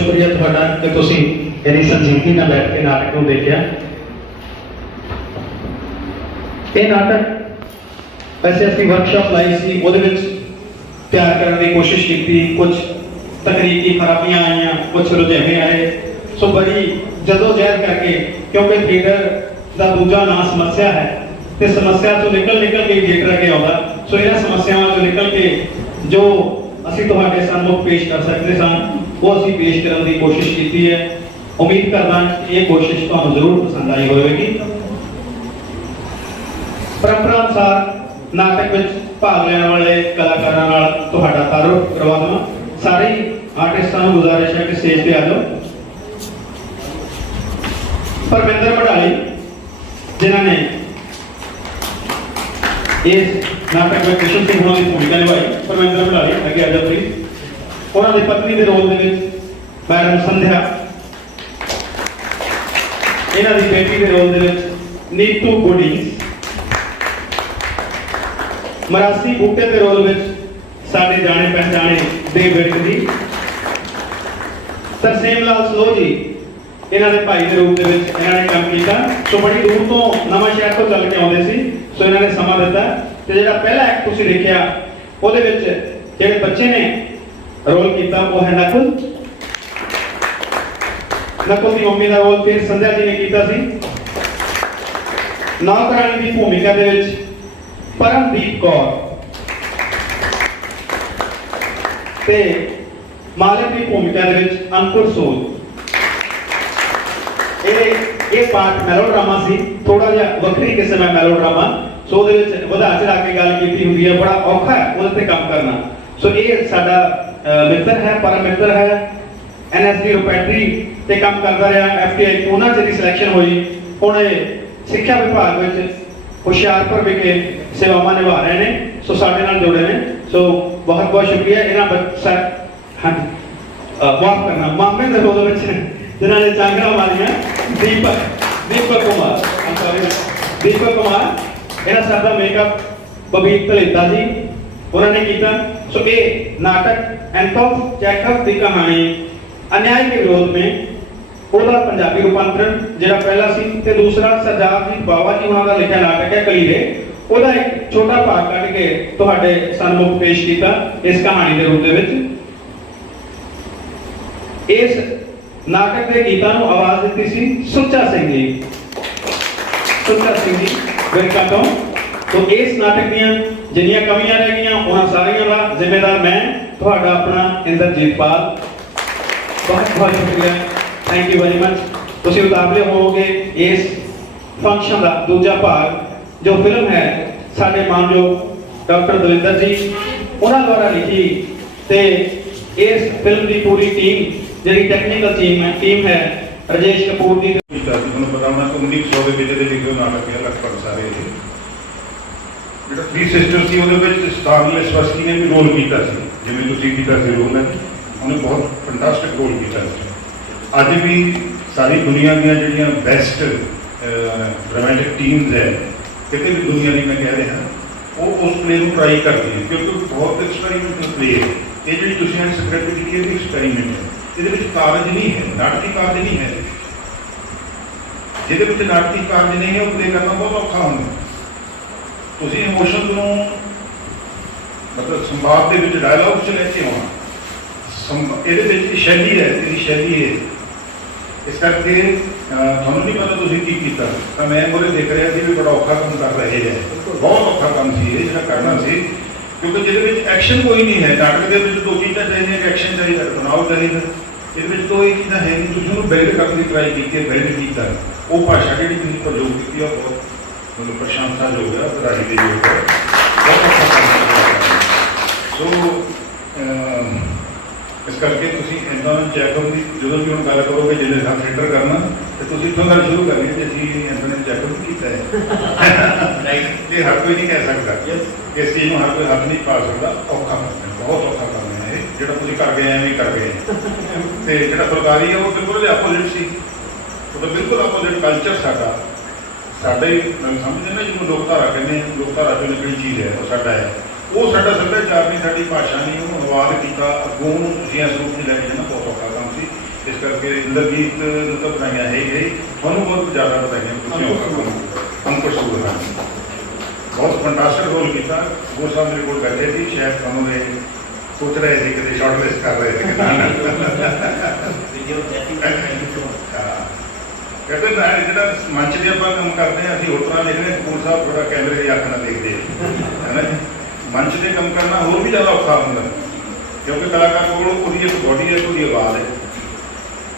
ਸ਼ੁਕਰੀਆ ਤੁਹਾਡਾ ਕਿ ਤੁਸੀਂ ਇੰਨੀ ਸੰਜੀਦਗੀ ਨਾਲ ਬੈਠ ਕੇ ਨਾਟਕ ਨੂੰ ਦੇਖਿਆ। ਇਹ ਨਾਟਕ ਵੈਸੇ ਅਸੀਂ ਵਰਕਸ਼ਾਪ ਲਾਈ ਸੀ, ਉਹਦੇ ਵਿੱਚ ਤਿਆਰ ਕਰਨ ਦੀ ਕੋਸ਼ਿਸ਼ ਕੀਤੀ, ਕੁਝ ਤਕਨੀਕੀ ਖਰਾਬੀਆਂ ਆਈਆਂ, ਕੁਝ ਰੁਝੇਵੇਂ ਆਏ, ਸੋ ਬੜੀ ਜਦੋਜਹਿਦ ਕਰਕੇ, ਕਿਉਂਕਿ ਥੀਏਟਰ ਦਾ ਦੂਜਾ ਨਾਂ ਸਮੱਸਿਆ ਹੈ ਤੇ ਸਮੱਸਿਆ ਤੋਂ ਨਿਕਲ ਕੇ ਥੀਏਟਰ ਅੱਗੇ ਆਉਂਦਾ। ਸੋ ਇਹਨਾਂ ਸਮੱਸਿਆਵਾਂ ਤੋਂ ਨਿਕਲ ਕੇ ਜੋ ਅਸੀਂ ਤੁਹਾਡੇ ਸਾਹਮਣੇ ਪੇਸ਼ ਕਰ ਸਕਦੇ ਸਨ ਉਹ ਅਸੀਂ ਪੇਸ਼ ਕਰਨ ਦੀ ਕੋਸ਼ਿਸ਼ ਕੀਤੀ ਹੈ। ਉਮੀਦ ਕਰਦਾ ਕਿ ਇਹ ਕੋਸ਼ਿਸ਼ ਤੁਹਾਨੂੰ ਜ਼ਰੂਰ ਪਸੰਦ ਆਈ ਹੋਵੇਗੀ। ਪਰੰਪਰਾ ਅਨੁਸਾਰ ਨਾਟਕ ਵਿੱਚ ਭਾਗ ਲੈਣ ਵਾਲੇ ਕਲਾਕਾਰਾਂ ਨਾਲ ਤੁਹਾਡਾ ਤਾਰੁਫ ਕਰਵਾ ਦੇਵਾਂ। ਸਾਰੇ ਆਰਟਿਸਟਾਂ ਨੂੰ ਗੁਜ਼ਾਰਿਸ਼ ਹੈ ਕਿ ਸਟੇਜ ਤੇ ਆ ਜਾਓ। ਪਰਵਿੰਦਰ ਵਡਾਲੀ ਜਿਨ੍ਹਾਂ ਨੇ ਇਸ ਨਾਟਕ ਵਿੱਚ ਕ੍ਰਿਸ਼ਨ ਸਿੰਘ ਹੋਣਾ ਦੀ ਭੂਮਿਕਾ ਨਿਭਾਈ, ਪਰਵਿੰਦਰ ਵਡਾਲੀ ਅੱਗੇ ਆ ਜਾਓ ਪਲੀਜ਼। ਉਹਨਾਂ ਦੀ ਪਤਨੀ ਦੇ ਰੋਲ ਦੇ ਵਿੱਚ ਮੈਡਮ ਸੰਧਿਆ, ਇਹਨਾਂ ਦੀ ਬੇਟੀ ਦੇ ਰੋਲ ਦੇ ਵਿੱਚ ਨੀਤੂ ਗੁਡੀ, ਮਰਾਸੀ ਬੂਟੇ ਦੇ ਰੋਲ ਵਿੱਚ ਸਾਡੇ ਜਾਣੇ ਪਹਿਚਾਣੇ ਦੇਵ ਵਿਰਕ ਜੀ, ਤਰਸੇਮ ਲਾਲ ਸਲੋਹ ਜੀ ਇਹਨਾਂ ਦੇ ਭਾਈ ਦੇ ਰੂਪ ਦੇ ਵਿੱਚ ਇਹਨਾਂ ਨੇ ਕੰਮ ਕੀਤਾ। ਸੋ ਬੜੀ ਦੂਰ ਤੋਂ ਨਵਾਂ ਸ਼ਹਿਰ ਤੋਂ ਚੱਲ ਕੇ ਆਉਂਦੇ ਸੀ, ਸੋ ਇਹਨਾਂ ਨੇ ਸਮਾਂ ਦਿੱਤਾ। ਤੇ ਜਿਹੜਾ ਪਹਿਲਾ ਐਕਟ ਤੁਸੀਂ ਦੇਖਿਆ ਉਹਦੇ ਵਿੱਚ ਜਿਹੜੇ ਬੱਚੇ ਨੇ ਰੋਲ ਕੀਤਾ ਉਹ ਹੈ ਨਕੁਲ ਦੀ ਮੰਮੀ ਦਾ ਰੋਲ ਫਿਰ ਸੰਧਿਆ ਜੀ ਨੇ ਕੀਤਾ ਸੀ। ਨੌਕਰਾਣੀ ਦੀ ਭੂਮਿਕਾ ਦੇ ਵਿੱਚ ਪਰਮਦੀਪ ਕੌਰ ਤੇ ਮਾਲਕ ਦੀ ਭੂਮਿਕਾ ਦੇ ਵਿੱਚ ਅੰਕੁਰ ਸੋਲ। ਇਹ ਪਾਰਟ ਮੈਲੋਡਰਾਮਾ ਸੀ, ਥੋੜਾ ਜਿਹਾ ਵੱਖਰੀ ਕਿਸਮ ਹੈ ਮੈਲੋਡਰਾਮਾ। ਸੋ ਉਹਦੇ ਵਿੱਚ ਵਧਾ ਚੜਾ ਕੇ ਗੱਲ ਕੀਤੀ ਹੁੰਦੀ ਹੈ, ਬੜਾ ਔਖਾ ਹੈ ਉਹਦੇ ਤੇ ਕੰਮ ਕਰਨਾ। ਸੋ ਇਹ ਸਾਡਾ ਮਿੱਤਰ ਹੈ, ਪਰਮ ਮਿੱਤਰ ਹੈ, NSD ਰੋਪੈਟਰੀ ਤੇ ਕੰਮ ਕਰਦਾ ਰਿਹਾ, FTI ਉਹਨਾਂ ਚ ਦੀ ਸਿਲੈਕਸ਼ਨ ਹੋਈ। ਹੁਣ ਇਹ ਸਿੱਖਿਆ ਵਿਭਾਗ ਵਿੱਚ ਹੁਸ਼ਿਆਰਪੁਰ ਵਿਖੇ ਸੇਵਾਵਾਂ ਨਿਭਾ ਰਹੇ ਨੇ। ਸੋ ਸਾਡੇ ਨਾਲ ਜੁੜੇ ਨੇ। ਸੋ ਬਹੁਤ ਬਹੁਤ ਸ਼ੁਕਰੀਆ। ਇਹਨਾਂ ਬੱਚਾ ਮਾਫ ਕਰਨਾ ਮਾਮੇ ਦੇ ਰੋਲ ਵਿੱਚ ਜਿਨ੍ਹਾਂ ਨੇ ਚਾਂਗੜਾ ਮਾਰੀਆਂ, ਦੀਪਕ ਕੁਮਾਰ ਇਹਨਾਂ ਸਾਡਾ ਮੇਕਅਪ ਬਬੀਤ ਧਲੇਤਾ ਜੀ ਉਹਨਾਂ ਨੇ ਕੀਤਾ। ਸੋ ਇਹ ਨਾਟਕ ਐਂਟੋਨ ਚੈਖਵ ਦੀ ਕਹਾਣੀ अन्याय के विरोध में ਉਹਦਾ ਪੰਜਾਬੀ ਰੂਪਾਂਤਰਣ ਜਿਹੜਾ ਪਹਿਲਾ ਸੀ ਤੇ ਦੂਸਰਾ ਸਰਦਾਰ ਜੀ ਬਾਵਾ ਜੀ ਉਹਨਾਂ ਦਾ ਲਿਖਿਆ ਨਾਟਕ ਹੈ ਕਲੀਰੇ, ਉਹਦਾ ਇੱਕ ਛੋਟਾ ਭਾਗ ਕੱਢ ਕੇ ਤੁਹਾਡੇ ਸਾਹਮਣੇ ਪੇਸ਼ ਕੀਤਾ ਇਸ ਕਹਾਣੀ ਦੇ ਰੂਪ ਦੇ ਵਿੱਚ। ਇਸ ਨਾਟਕ ਦੇ ਗੀਤਾਂ ਨੂੰ ਆਵਾਜ਼ ਦਿੱਤੀ ਸੀ ਸੁੱਚਾ ਸਿੰਘ ਜੀ ਵਿਰਕਾ ਤੋਂ। तो इस नाटक ਦੀਆਂ ਜਿੰਨੀਆਂ ਕਮੀਆਂ ਰਹਿ ਗਈਆਂ ਉਹਨਾਂ ਸਾਰੀਆਂ ਦਾ ਜ਼ਿੰਮੇਦਾਰ ਮੈਂ ਤੁਹਾਡਾ ਆਪਣਾ ਇੰਦਰਜੀਤ ਪਾਲ। बहुत बहुत शुक्रिया, थैंक यू वेरी मच। ਤੁਸੀਂ ਉਤਾਵਲੇ ਹੋਵੋਗੇ ਇਸ ਫੰਕਸ਼ਨ ਦਾ ਦੂਜਾ ਭਾਗ ਜੋ ਫਿਲਮ ਹੈ ਸਾਡੇ ਮਾਨਯੋਗ ਡਾਕਟਰ ਦਵਿੰਦਰ ਜੀ ਉਹਨਾਂ ਦੁਆਰਾ ਲਿਖੀ ਤੇ ਇਸ ਫਿਲਮ ਦੀ ਪੂਰੀ ਟੀਮ ਜਿਹੜੀ ਟੈਕਨੀਕਲ ਟੀਮ ਹੈ ਰਜੇਸ਼ ਕਪੂਰ ਦੀ। ਤੁਹਾਨੂੰ ਪਤਾ ਹੋਣਾ 1900 ਦੇ ਵਿੱਚ ਦੇ ਲਿਖੇ ਨਾਟਕ ਹੈ ਲਗਭਗ ਸਾਰੇ ਜਿਹੜਾ ਥ੍ਰੀ ਸਿਸਟਰ ਸੀ ਉਹਦੇ ਵਿੱਚ ਸਟਾਰਲੇ ਸਵਸਤੀ ਨੇ ਵੀ ਰੋਲ ਕੀਤਾ ਸੀ, ਜਿਵੇਂ ਤੁਸੀਂ ਕੀਤਾ ਸੀ ਰੋਲ ਹੈ, ਉਹਨੇ ਬਹੁਤ ਫੈਂਟਾਸਟਿਕ ਰੋਲ ਕੀਤਾ ਸੀ। ਅੱਜ ਵੀ ਸਾਰੀ ਦੁਨੀਆ ਦੀਆਂ ਜਿਹੜੀਆਂ ਬੈਸਟ ਰੋਮਾਂਟਿਕ ਟੀਮਸ ਹੈ ਕਿਤੇ ਵੀ ਦੁਨੀਆ ਦੀ ਮੈਂ ਕਹਿ ਰਿਹਾ ਉਹ ਉਸ ਪਲੇ ਨੂੰ ਟਰਾਈ ਕਰਦੀ ਹੈ ਕਿਉਂਕਿ ਬਹੁਤ ਐਕਸਪੈਰੀਮੈਂਟਲ ਪਲੇ ਹੈ। ਇਹ ਜਿਹੜੀ ਤੁਸੀਂ ਅੱਜ ਸਕ੍ਰਿਪਟ ਲਿਖੀ ਹੈ ਵੀ ਐਕਸਪੈਰੀਮੈਂਟ ਹੈ, ਇਹਦੇ ਵਿੱਚ ਕਾਰਜ ਨਹੀਂ ਹੈ, ਨਾਟਕੀ ਕਾਰਜ ਨਹੀਂ ਹੈ। ਜਿਹਦੇ ਵਿੱਚ ਨਾਟਕੀ ਕਾਰਜ ਨਹੀਂ ਹੈ ਉਹ ਪਲੇ ਕਰਨਾ ਬਹੁਤ ਔਖਾ ਹੁੰਦਾ। ਤੁਸੀਂ ਇਮੋਸ਼ਨ ਨੂੰ ਮਤਲਬ ਸੰਵਾਦ ਦੇ ਵਿੱਚ ਡਾਇਲੌਗ 'ਚ ਲੈ ਕੇ ਆਉਣਾ, ਇਹਦੇ ਵਿੱਚ ਸ਼ੈਲੀ ਹੈ, ਇਹਦੀ ਸ਼ੈਲੀ ਹੈ। ਇਸ ਕਰਕੇ ਤੁਹਾਨੂੰ ਨਹੀਂ ਪਤਾ ਤੁਸੀਂ ਕੀ ਕੀਤਾ, ਤਾਂ ਮੈਂ ਮੋਰੇ ਦੇਖ ਰਿਹਾ ਸੀ ਵੀ ਬੜਾ ਔਖਾ ਕੰਮ ਕਰ ਰਹੇ ਹੈ, ਬਹੁਤ ਔਖਾ ਕੰਮ ਸੀ ਇਹ ਜਿਹੜਾ ਕਰਨਾ ਸੀ ਕਿਉਂਕਿ ਜਿਹਦੇ ਵਿੱਚ ਐਕਸ਼ਨ ਕੋਈ ਨਹੀਂ ਹੈ। ਨਾਟਕ ਦੇ ਵਿੱਚ ਦੋ ਚੀਜ਼ਾਂ ਚਾਹੀਦੀਆਂ ਕਿ ਐਕਸ਼ਨ ਚਾਹੀਦਾ, ਬਣਾਓ ਚਾਹੀਦਾ, ਇਹਦੇ ਵਿੱਚ ਦੋ ਇਹ ਚੀਜ਼ਾਂ ਹੈ ਨਹੀਂ। ਤੁਸੀਂ ਉਹਨੂੰ ਬਿਲਡ ਕਰਨ ਦੀ ਟਰਾਈ ਕੀਤੀ ਹੈ, ਬਿਲਡ ਕੀਤਾ। ਉਹ ਭਾਸ਼ਾ ਜਿਹੜੀ ਤੁਸੀਂ ਪ੍ਰਯੋਗ ਕੀਤੀ ਉਹ ਬਹੁਤ ਮਤਲਬ ਪ੍ਰਸ਼ੰਸਾਯੋਗ ਹੈ, ਵਧਾਈ ਦੇ ਯੋਗ ਹੈ, ਬਹੁਤ ਔਖਾ ਕੰਮ। ਸੋ ਇਸ ਕਰਕੇ ਤੁਸੀਂ ਐਂਟੋਨ ਚੈਖਵ ਦੀ ਜਦੋਂ ਵੀ ਹੁਣ ਗੱਲ ਕਰੋਗੇ ਜਿਹਦੇ ਨਾਲ ਥੀਏਟਰ ਕਰਨਾ ਤੇ ਤੁਸੀਂ ਇੱਥੋਂ ਗੱਲ ਸ਼ੁਰੂ ਕਰਨੀ ਕਿ ਅਸੀਂ ਐਂਟੋਨ ਚੈਖਵ ਕੀਤਾ ਹੈ। ਇਹ ਹਰ ਕੋਈ ਨਹੀਂ ਕਹਿ ਸਕਦਾ, ਇਸ ਚੀਜ਼ ਨੂੰ ਹਰ ਕੋਈ ਹੱਥ ਨਹੀਂ ਪਾ ਸਕਦਾ। ਔਖਾ ਕੰਮ ਹੈ, ਬਹੁਤ ਔਖਾ ਕੰਮ ਹੈ ਇਹ ਜਿਹੜਾ ਤੁਸੀਂ ਕਰ ਗਏ ਐਵੇਂ ਕਰ ਗਏ। ਤੇ ਜਿਹੜਾ ਫੁਲਕਾਰੀ ਹੈ ਉਹ ਬਿਲਕੁਲ ਆਪੋਜ਼ਿਟ ਸੀ, ਉਹ ਤਾਂ ਬਿਲਕੁਲ ਆਪੋਜ਼ਿਟ ਕਲਚਰ ਸਾਡਾ ਹੀ ਸਮਝਦੇ ਨਾ ਜਿਹਨੂੰ ਲੋਕਧਾਰਾ ਕਹਿੰਦੇ, ਲੋਕਧਾਰਾ ਚੋਂ ਨਿਕਲੀ ਚੀਜ਼ ਹੈ ਉਹ ਸਾਡਾ ਹੈ। ਉਹ ਸਾਡਾ ਸੱਭਿਆਚਾਰ ਨਹੀਂ, ਸਾਡੀ ਭਾਸ਼ਾ ਨਹੀਂ, ਉਹਨੂੰ ਅਨੁਵਾਦ ਕੀਤਾ ਅੱਗੋਂ ਉਹਨੂੰ ਤੁਸੀਂ ਇਸ ਰੂਪ 'ਚ ਲੈ ਕੇ ਜਾਣਾ ਬਹੁਤ ਔਖਾ ਕੰਮ ਸੀ। ਇਸ ਕਰਕੇ ਇੰਦਰਜੀਤ ਨੂੰ ਤਾਂ ਵਧਾਈਆਂ ਹੈ ਹੀ ਹੈ, ਤੁਹਾਨੂੰ ਬਹੁਤ ਜ਼ਿਆਦਾ ਵਧਾਈਆਂ, ਤੁਸੀਂ ਅੰਕੁਰ ਸੂਰ ਹਨ, ਬਹੁਤ ਫੰਟਾਸਟਿਕ ਰੋਲ ਕੀਤਾ। ਉਹ ਸਾਹਿਬ ਮੇਰੇ ਕੋਲ ਬੈਠੇ ਸੀ, ਸ਼ਾਇਦ ਤੁਹਾਨੂੰ ਇਹ ਸੋਚ ਰਹੇ ਸੀ ਕਿ ਸ਼ਾਰਟਲਿਸਟ ਕਰ ਰਹੇ ਸੀ ਕਿ ਨਾ ਕਹਿੰਦੇ ਨਾ ਜਿਹੜਾ ਮੰਚ ਦੇ ਆਪਾਂ ਕੰਮ ਕਰਦੇ ਹਾਂ, ਅਸੀਂ ਹੋਟਲਾਂ ਦੇਖਦੇ ਕਪੂਰ ਸਾਹਿਬ ਥੋੜਾ ਕੈਮਰੇ ਦੀ ਅੱਖ ਨਾਲ ਦੇਖਦੇ ਹੈ ਨਾ ਜੀ। ਮੰਚ ਤੇ ਕੰਮ ਕਰਨਾ ਹੋਰ ਵੀ ਜ਼ਿਆਦਾ ਔਖਾ ਹੁੰਦਾ, ਕਿਉਂਕਿ ਕਲਾਕਾਰ ਕੋਲ ਉਹਦੀ ਇੱਕ ਬੋਡੀ ਹੈ, ਉਹਦੀ ਆਵਾਜ਼ ਹੈ,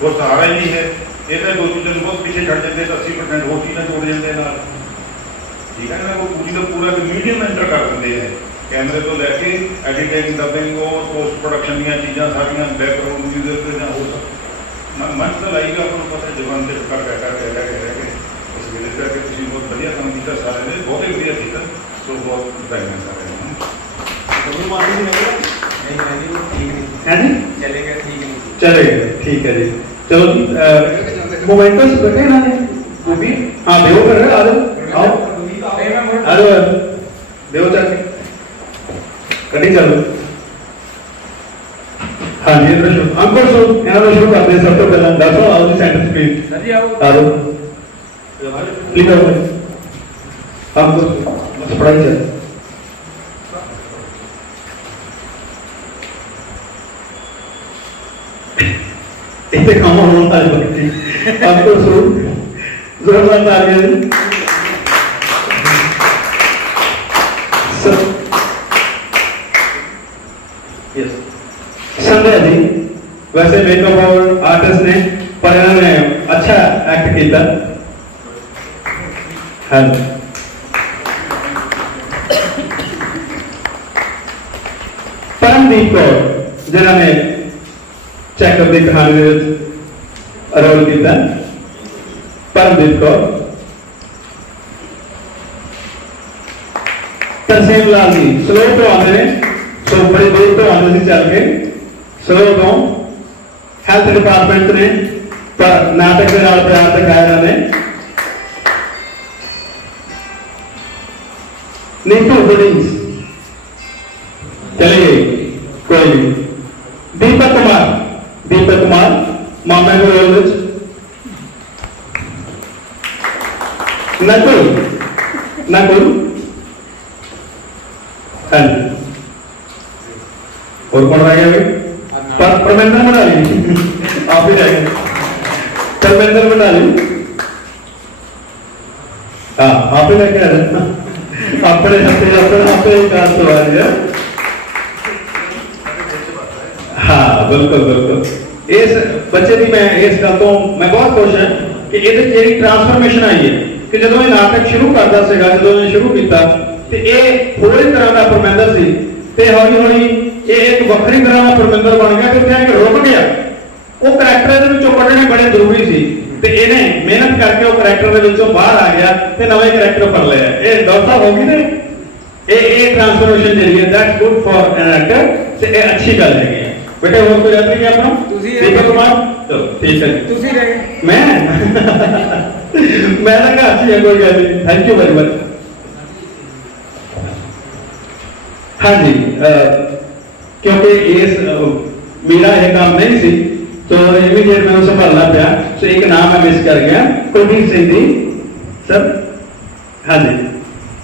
ਉਹ ਸਹਾਰਾ ਹੀ ਨਹੀਂ ਹੈ। ਇਹ ਤਾਂ ਦੋ ਚੀਜ਼ਾਂ ਨੂੰ ਬਹੁਤ ਪਿੱਛੇ ਛੱਡ ਜਾਂਦੇ ਤਾਂ 80% ਹੋਰ ਚੀਜ਼ਾਂ ਜੋੜ ਜਾਂਦੇ ਨਾਲ, ਠੀਕ ਹੈ ਨਾ। ਉਹ ਪੂਰੀ ਦਾ ਪੂਰਾ ਮੀਡੀਅਮ ਐਂਟਰ ਕਰ ਦਿੰਦੇ ਹੈ, ਕੈਮਰੇ ਤੋਂ ਲੈ ਕੇ ਐਡੀਟਿੰਗ, ਡਬਿੰਗ, ਉਹ ਪੋਸਟ ਪ੍ਰੋਡਕਸ਼ਨ ਦੀਆਂ ਚੀਜ਼ਾਂ ਸਾਰੀਆਂ, ਬੈਕਗਰਾਊਂਡ ਮਿਊਜ਼ਿਕ ਤੇ ਜਾਂ ਹੋਰ ਸਭ ਮੰਚ ਤਾਂ ਲਾਈਗਾ। ਆਪਾਂ ਨੂੰ ਪਤਾ ਜਵਾਨ ਤੇ ਕਰ ਇਸ ਵੇਲੇ ਕਰਕੇ ਤੁਸੀਂ ਬਹੁਤ ਵਧੀਆ ਕੰਮ ਕੀਤਾ, ਸਾਰਿਆਂ ਨੇ ਬਹੁਤ ਹੀ ਵਧੀਆ ਕੀਤਾ, ਸੋ ਬਹੁਤ ਵਧਾਈਆਂ ਸਾਰਿਆਂ ਨੂੰ। है जी चलेगा, ठीक है, चलेगा, ठीक है जी। चलो जी मोमेंटस बैठे ना जी, वो भी हाँ देव कर रहे, आ जाओ आओ, आ जाओ देव जाके कटिंग चलो। हाँ जी इधर शुरू अंकुर शुरू यहाँ शुरू करते हैं। सब तो पहले दसो आओ जी सेंटर स्पीड आ जाओ प्लीज आओ अंकुर बस पढ़ाई चल। इसे काम होता है बच्ची आपको शुरू जरूरत आ गई यस संध्या जी वैसे मेकअप और आर्टिस्ट ने पर इन्होंने अच्छा एक्ट किया। हाँ परमदीप कौर जिन्होंने चैकअप की कहानी रोल किया, परमदीप कौर। तरसेम लाल जी स्लो तो आते हैं, सो बड़े दूर तो आते थे चल के स्लो तो हेल्थ डिपार्टमेंट ने पर नाटक के नाल प्यार दिखाया इन्होंने। नीतू बुडिंग्स चलिए कोई नहीं। दीपक कुमार मामा को रोल विच। नकुल हाँ और कौन रह गया भाई? परमेंद्र बना ली आप ही रह गए, परमेंद्र बना ली। हाँ आप ही रह गया अपने हाँ बिल्कुल बिल्कुल। इस बच्चे की मैं इस गल तो मैं बहुत खुश है कि ये ट्रांसफॉर्मेशन आई है कि जो ये नाटक शुरू करता सीगा, जो शुरू किया तो ये होर ही तरह का परमिंदर सी ते हौली हौली ये एक वक्री तरह का परमिंदर बन गया। तो क्या रुक गया वो करैक्टर कढ़ने बड़े जरूरी सी ते इन्हें मेहनत करके वो करैक्टर बाहर आ गया ते नवे करैक्टर पढ़ लिया। ये दौसा होगी ने ये ट्रांसफॉर्मेशन जी है, that's good for an actor ते ये अच्छी गल है। बेटे और कोई यात्री क्या अपना दीपक कुमार चलो ठीक है तुसी रह गए मैं लगा अच्छी है कोई गल नहीं। Thank you very much. हाँ जी क्योंकि इस मेरा यह काम नहीं सी तो इमीडिएट मैं उसे भरना पाया। तो एक नाम मैं मिस कर गया, कुलवीर सिंह जी सर। हाँ जी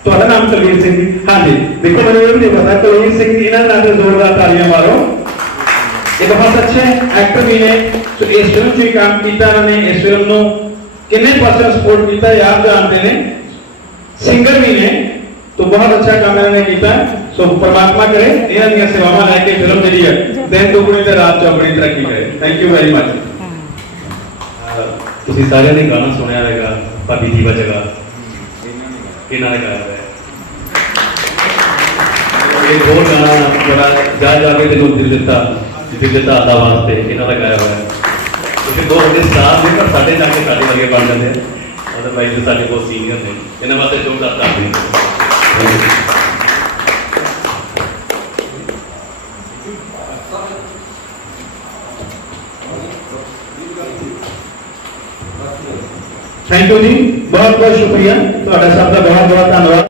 तो नाम कुलवीर सिंह जी। हाँ जी देखो मैंने ये भी नहीं पता कुलवीर सिंह जी इन्होंने नाम जोरदार तालियां मारो। ये बहुत अच्छे एक्टर भी ने तो इस फिल्म से काम किया उन्होंने। इस फिल्म को कितने परसेंट सपोर्ट किया ये आप जानते हैं। सिंगर भी ने तो बहुत अच्छा काम इन्होंने किया। सो परमात्मा करे इन्होंने सेवावां लैके फिल्म जी है दिन दुगनी ते रात चौगुनी तरक्की करे। Thank you very much. ਤੁਸੀਂ ਸਾਰਿਆਂ ਨੇ ਗਾਣਾ ਸੁਣਿਆ ਹੋਵੇਗਾ ਭਾਬੀ ਦੀ ਵਜ੍ਹਾ ਇਹਨਾਂ ਨੇ ਗਾਇਆ ਹੈ। ਇਹ ਹੋਰ ਗਾਣਾ ਬੜਾ ਜਾ ਕੇ ਤੈਨੂੰ ਦਿਲ ਦਿੱਤਾ ਆਦਾ ਵਾਸਤੇ ਇਹਨਾਂ ਦਾ ਗਾਇਆ ਹੋਇਆ ਹੈ। ਇਹ ਬਹੁਤ ਵੱਡੇ ਸਟਾਰ ਨੇ ਪਰ ਸਾਡੇ ਜਾ ਕੇ ਸਾਡੇ ਵਰਗੇ ਬਣ ਜਾਂਦੇ ਆ। ਅਦਰਵਾਈਜ਼ ਤੇ ਸਾਡੇ ਬਹੁਤ ਸੀਨੀਅਰ ਨੇ, ਇਹਨਾਂ ਵਾਸਤੇ ਜ਼ੋਰਦਾਰ ਤਾੜੀਆਂ। थैंक यू जी बहुत बहुत शुक्रिया। ਤੁਹਾਡਾ ਸਭ ਦਾ ਬਹੁਤ ਬਹੁਤ ਧੰਨਵਾਦ।